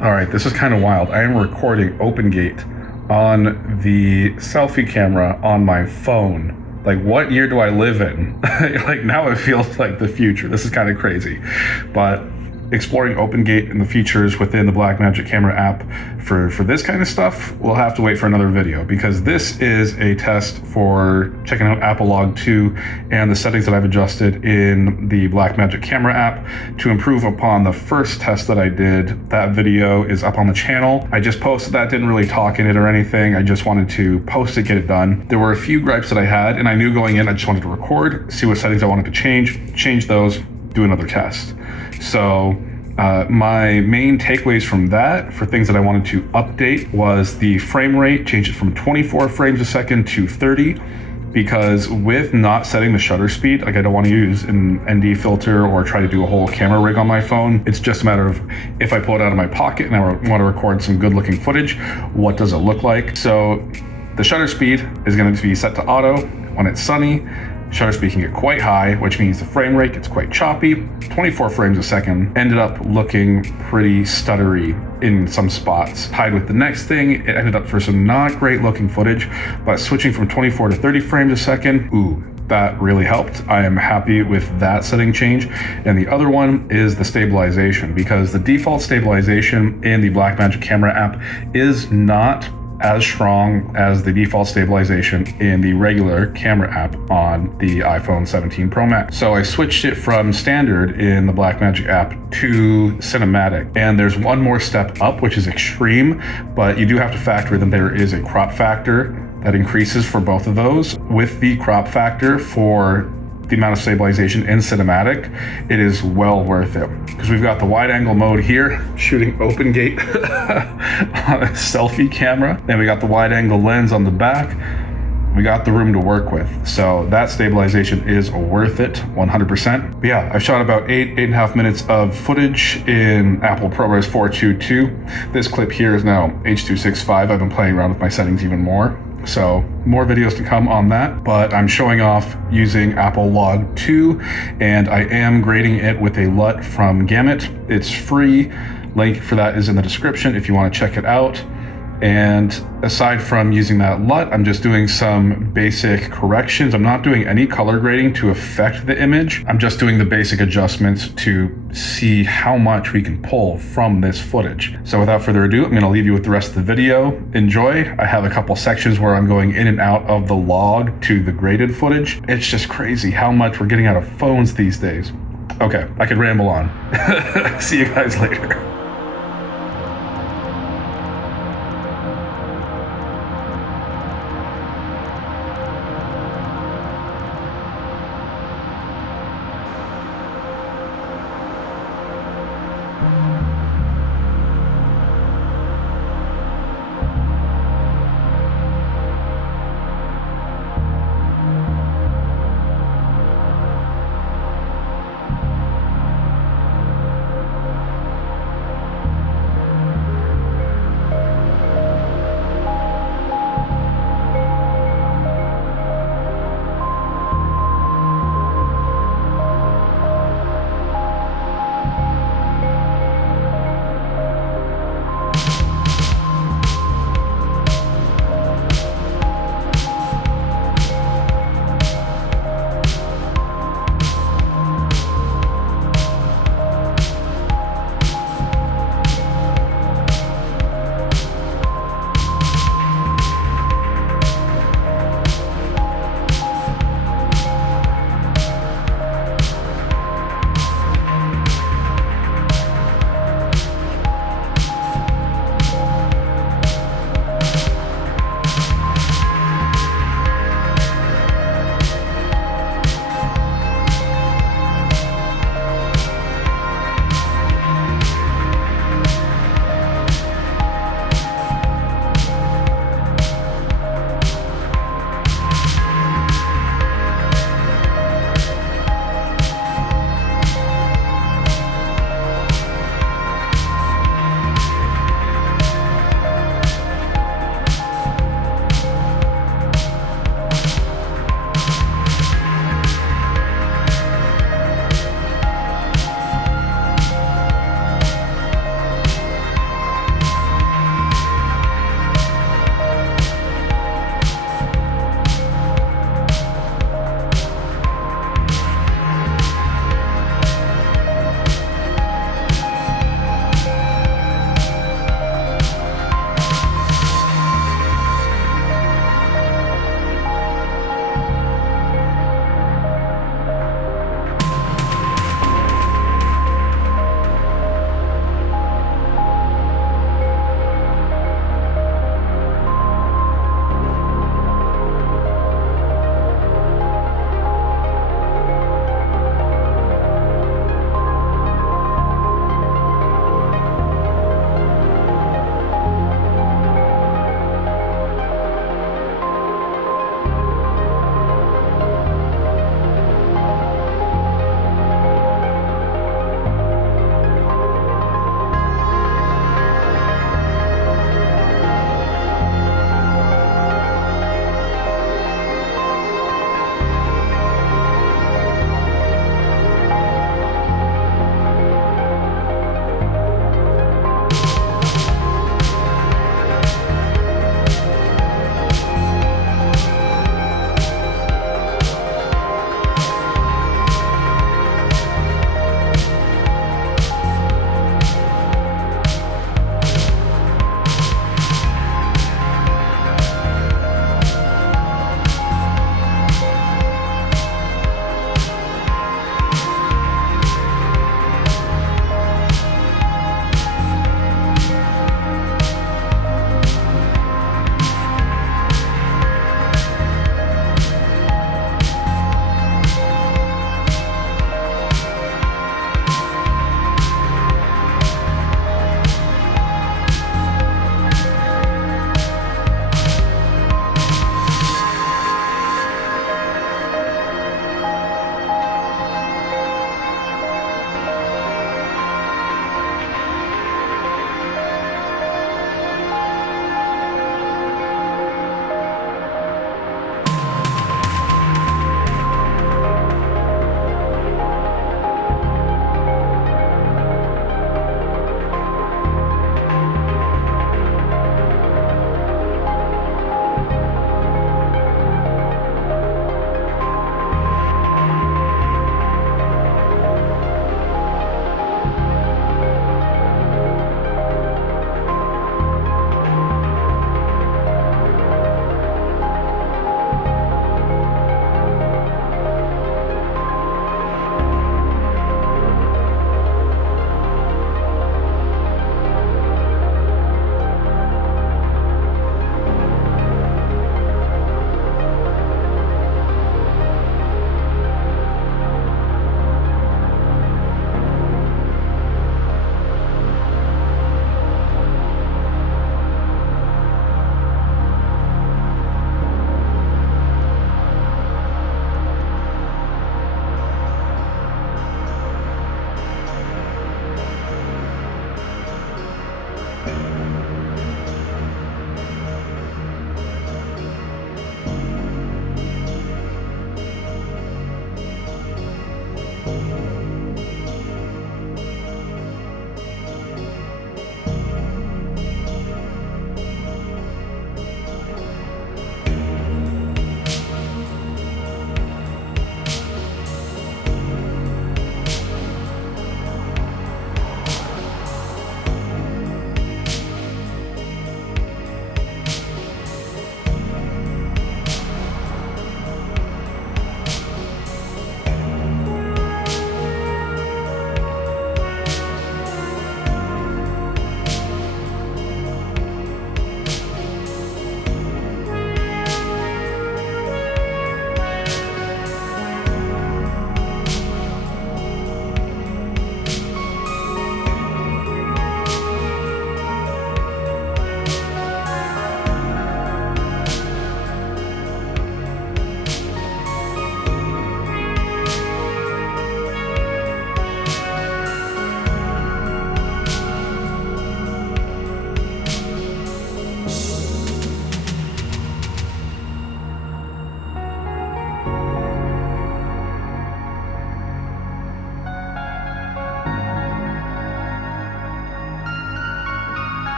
All right, this is kind of wild. I am recording OpenGate on the selfie camera on my phone. Like, what year do I live in? Like, now it feels like the future. This is kind of crazy. But exploring OpenGate and the features within the Blackmagic camera app for this kind of stuff, we'll have to wait for another video, because this is a test for checking out Apple Log 2 and the settings that I've adjusted in the Blackmagic camera app to improve upon the first test that I did. That video is up on the channel. I just posted that, didn't really talk in it or anything. I just wanted to post it, get it done. There were a few gripes that I had, and I knew going in I just wanted to record, see what settings I wanted to change those, do another test. So my main takeaways from that for things that I wanted to update was the frame rate, change it from 24 frames a second to 30, because with not setting the shutter speed, like I don't want to use an ND filter or try to do a whole camera rig on my phone. It's just a matter of if I pull it out of my pocket and I want to record some good looking footage, what does it look like? So the shutter speed is going to be set to auto when it's sunny. Shutter speed can get quite high, which means the frame rate gets quite choppy. 24 frames a second ended up looking pretty stuttery in some spots. Tied with the next thing, it ended up for some not great looking footage, but switching from 24 to 30 frames a second, ooh, that really helped. I am happy with that setting change. And the other one is the stabilization, because the default stabilization in the Blackmagic camera app is not as strong as the default stabilization in the regular camera app on the iPhone 17 Pro Max. So I switched it from standard in the Blackmagic app to cinematic. And there's one more step up, which is extreme, but you do have to factor in that there is a crop factor that increases for both of those. With the crop factor for the amount of stabilization in cinematic, it is well worth it, because we've got the wide angle mode here shooting OpenGate on a selfie camera, and we got the wide angle lens on the back. We got the room to work with, so that stabilization is worth it 100%. But yeah, I've shot about 8.5 minutes of footage in Apple ProRes 422. This clip here is now H.265. I've been playing around with my settings even more, so more videos to come on that, but I'm showing off using Apple Log 2, and I am grading it with a LUT from Gamut. It's free. Link for that is in the description if you want to check it out. And aside from using that LUT, I'm just doing some basic corrections. I'm not doing any color grading to affect the image. I'm just doing the basic adjustments to see how much we can pull from this footage. So without further ado, I'm gonna leave you with the rest of the video. Enjoy. I have a couple sections where I'm going in and out of the log to the graded footage. It's just crazy how much we're getting out of phones these days. Okay, I could ramble on. See you guys later.